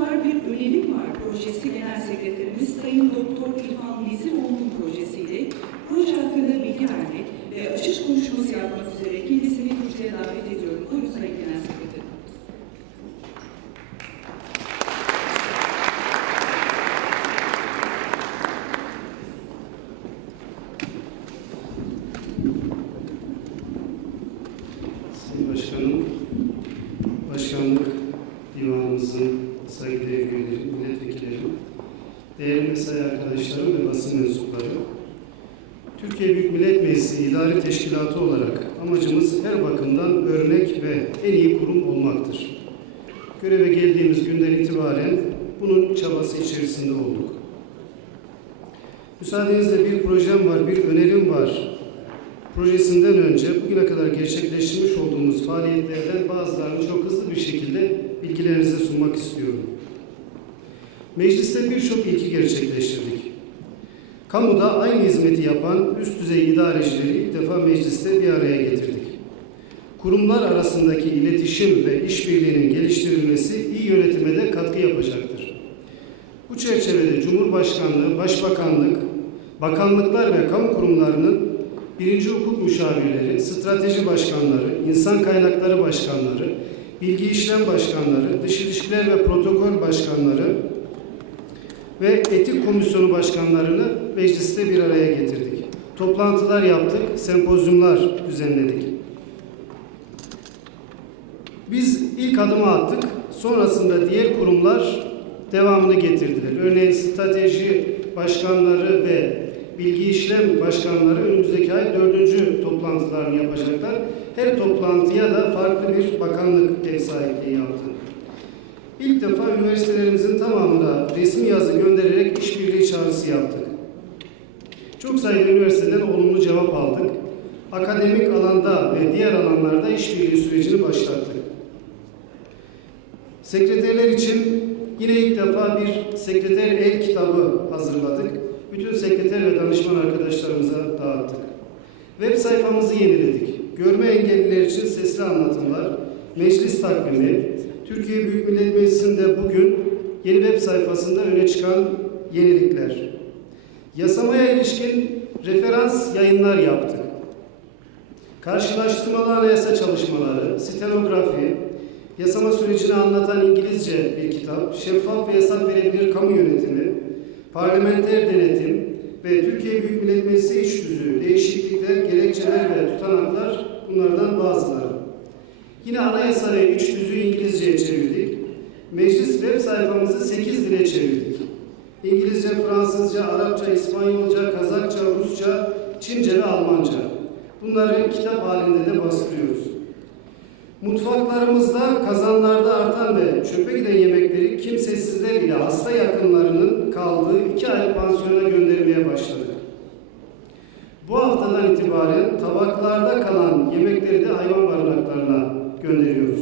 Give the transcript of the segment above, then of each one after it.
var, bir önerim var projesi Genel Sekreterimiz Sayın Doktor İlhan Veziroğlu'nun projesiyle proje hakkında bilgi vermek ve açış konuşması yapmak üzere kendisini kürsüye davet ediyorum. Buyurun Sayın Genel Sekreterim. Sayın Başkanım, Başkanlık Divanımızın saygıdeğer üyeleri, milletvekillerim, değerli mesai arkadaşlarım ve basın mensupları, Türkiye Büyük Millet Meclisi İdari Teşkilatı olarak amacımız her bakımdan örnek ve en iyi kurum olmaktır. Göreve geldiğimiz günden itibaren bunun çabası içerisinde olduk. Müsaadenizle bir projem var, bir önerim var projesinden önce bugüne kadar gerçekleştirmiş olduğumuz faaliyetlerden bazılarını çok hızlı bir şekilde bilgilerinize sunmak istiyorum. Mecliste birçok ilki gerçekleştirdik. Kamuda aynı hizmeti yapan üst düzey idarecileri ilk defa mecliste bir araya getirdik. Kurumlar arasındaki iletişim ve işbirliğinin geliştirilmesi iyi yönetime de katkı yapacaktır. Bu çerçevede Cumhurbaşkanlığı, Başbakanlık, bakanlıklar ve kamu kurumlarının birinci hukuk müşavirleri, strateji başkanları, insan kaynakları başkanları, bilgi işlem başkanları, dış ilişkiler ve protokol başkanları ve etik komisyonu başkanlarını mecliste bir araya getirdik. Toplantılar yaptık, sempozyumlar düzenledik. Biz ilk adımı attık, sonrasında diğer kurumlar devamını getirdiler. Örneğin strateji başkanları ve bilgi işlem başkanları önümüzdeki ay dördüncü toplantılarını yapacaklar. Her toplantıya da farklı bir bakanlık ev sahipliği yaptı. İlk defa üniversitelerimizin tamamına resmi yazı göndererek işbirliği çağrısı yaptık. Çok sayıda üniversiteden olumlu cevap aldık. Akademik alanda ve diğer alanlarda işbirliği sürecini başlattık. Sekreterler için yine ilk defa bir sekreter el kitabı hazırladık. Bütün sekreter ve danışman arkadaşlarımıza dağıttık. Web sayfamızı yeniledik. Görme engelliler için sesli anlatımlar, meclis takvimi, Türkiye Büyük Millet Meclisi'nde bugün yeni web sayfasında öne çıkan yenilikler. Yasamaya ilişkin referans yayınlar yaptık. Karşılaştırmalı anayasa çalışmaları, stenografi, yasama sürecini anlatan İngilizce bir kitap, şeffaf ve hesap verebilir kamu yönetimi, parlamenter denetim ve Türkiye Büyük Millet Meclisi iş tüzüğü, değişiklikler, gerekçeler ve tutanaklar bunlardan bazıları. Yine anayasa ve iç tüzüğü İngilizceye çevirdik. Meclis web sayfamızı 8 dile çevirdik. İngilizce, Fransızca, Arapça, İspanyolca, Kazakça, Rusça, Çince ve Almanca. Bunları kitap halinde de bastırıyoruz. Mutfaklarımızda kazanlarda artan ve çöpe giden yemekleri kimsesizler ile hasta yakınlarının kaldığı iki ayrı pansiyona göndermeye başladık. Haftadan itibaren tabaklarda kalan yemekleri de hayvan barınaklarına gönderiyoruz.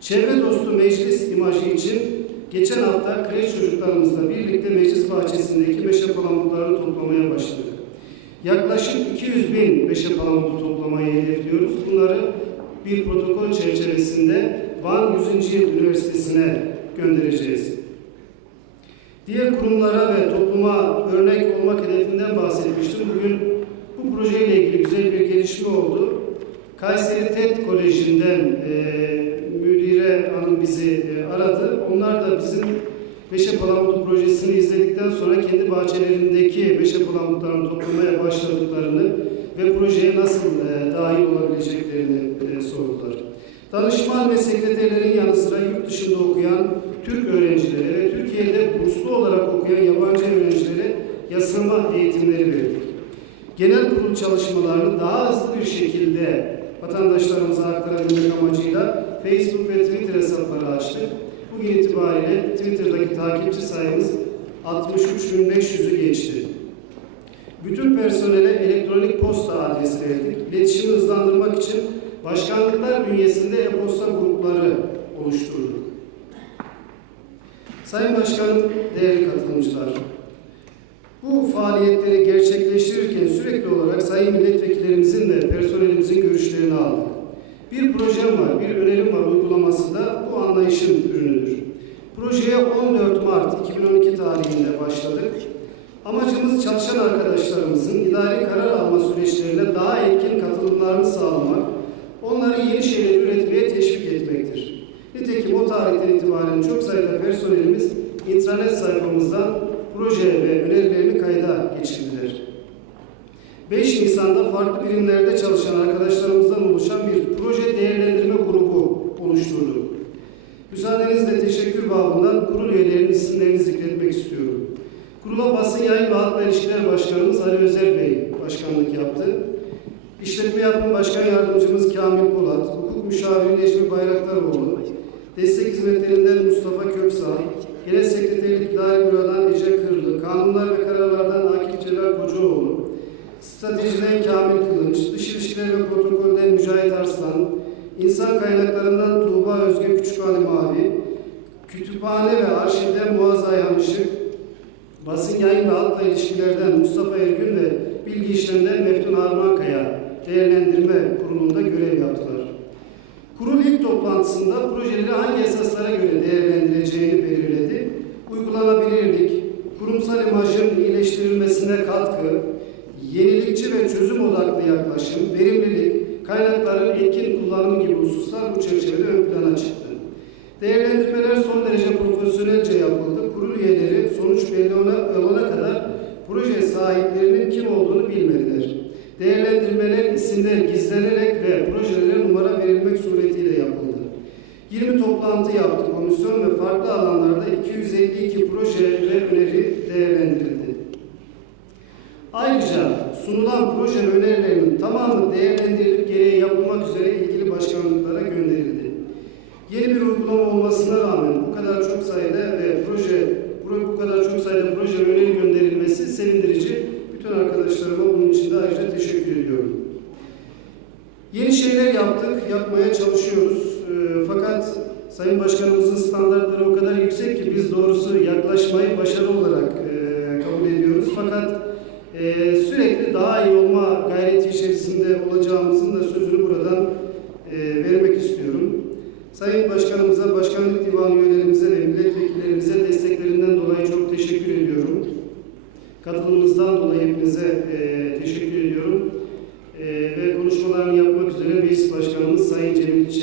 Çevre dostu meclis imajı için geçen hafta kreş çocuklarımızla birlikte meclis bahçesindeki meşe palamutlarını toplamaya başladık. Yaklaşık 200 bin meşe palamutu toplamayı hedefliyoruz. Bunları bir protokol çerçevesinde Van 100. Yıl Üniversitesi'ne göndereceğiz. Diğer kurumlara ve topluma örnek olmak hedefinden bahsetmiştim. Bugün bu projeyle ilgili güzel bir gelişme oldu. Kayseri TED Koleji'nden e, müdire hanım bizi e, aradı. Onlar da bizim Meşe Palamutu projesini izledikten sonra kendi bahçelerindeki meşe palamutlarını toplamaya başladıklarını ve projeye nasıl e, dahil olabileceklerini e, sordular. Danışman ve sekreterlerin yanı sıra yurt dışında okuyan Türk öğrencilere ve Türkiye'de burslu olarak okuyan yabancı öğrencilere yasama eğitimleri verdik. Genel kurul çalışmalarını daha hızlı bir şekilde vatandaşlarımıza aktarabilmek amacıyla Facebook ve Twitter hesapları açtık. Bugün itibariyle Twitter'daki takipçi sayımız 63.500'ü geçti. Bütün personele elektronik posta adresi verdik. İçin başkanlıklar bünyesinde e-posta grupları oluşturduk. Sayın Başkanım, değerli katılımcılar, bu faaliyetleri gerçekleştirirken sürekli olarak sayın milletvekillerimizin ve personelimizin görüşlerini aldık. Bir projem var, bir önerim var uygulaması da bu anlayışın ürünüdür. Projeye 14 Mart 2012 tarihinde başladık. Amacımız çalışan arkadaşlarımızın idari karar alma süreçlerine daha etkin katılımlarını sağlamak, onları yeni şeyler üretmeye teşvik etmektir. Nitekim o tarihten itibaren çok sayıda personelimiz intranet sayfamızdan proje ve önerilerini kayda geçirdiler. 5 Nisan'da farklı birimlerde çalışan arkadaşlarımızdan oluşan bir proje değerlendirme grubu oluşturduk. Müsaadenizle teşekkür babından kurul üyelerinin isimlerini zikretmek istiyorum. Kurula basın yayın ve halkla ilişkiler başkanımız Ali Özer Bey başkanlık yaptı. İşletme yapım başkan yardımcımız Kamil Polat, hukuk müşaviri Necmi Bayraktaroğlu, destek hizmetlerinden Mustafa Köksal, Genel Sekreterlik İdari Büro'dan Ece Kırlı, kanunlar ve kararlardan Akif Celal Kocaoğlu, stratejiden Kamil Kılınç, dış ilişkiler ve protokolden Mücahit Arslan, insan kaynaklarından Tuğba Özge Küçükali Mavi, kütüphane ve arşivden Muaz Ayhan basın yayın ve halkla ilişkilerden Mustafa Ergün ve bilgi işlerinden Meftun Armankaya değerlendirme kurulunda görev yaptılar. Kurul ilk toplantısında projeleri hangi esaslara göre değerlendireceğini belirledi. Uygulanabilirlik, kurumsal imajın iyileştirilmesine katkı, yenilikçi ve çözüm odaklı yaklaşım, verimlilik, kaynakların etkin kullanımı gibi hususlar bu çerçevede ön plana çıktı. Değerlendirmeler son derece profesyonelce yapıldı. Kurul üyeleri sonuç belli olana kadar proje sahiplerinin kim olduğunu bilmediler. Değerlendirmeler isimler gizlenerek ve projelere numara verilmek suretiyle yapıldı. 20 toplantı yaptı komisyon ve farklı alanlarda 252 proje ve öneri değerlendirildi. Ayrıca sunulan proje önerilerinin tamamı değerlendirilip gereği yapılmak üzere ilgili başkanlıklara gönderildi. Yeni bir uygulama olmasına rağmen bu kadar çok sayıda ve proje bu kadar çok sayıda proje öneri gönderilmesi sevindirici. Bütün arkadaşlarıma bunun için de. Yeni şeyler yaptık, yapmaya çalışıyoruz. Ee, fakat Sayın Başkanımızın standartları o kadar yüksek ki biz doğrusu yaklaşmayı başarı olarak e, kabul ediyoruz. Fakat e, sürekli daha iyi olma gayreti içerisinde olacağımızın da sözünü buradan e, vermek istiyorum. Sayın Başkanımıza, Başkanlık Divanı üyelerimize ve milletvekillerimize desteklerinden dolayı çok teşekkür ediyorum. Katılımınızdan dolayı hepinize e, teşekkür ediyorum. E, ve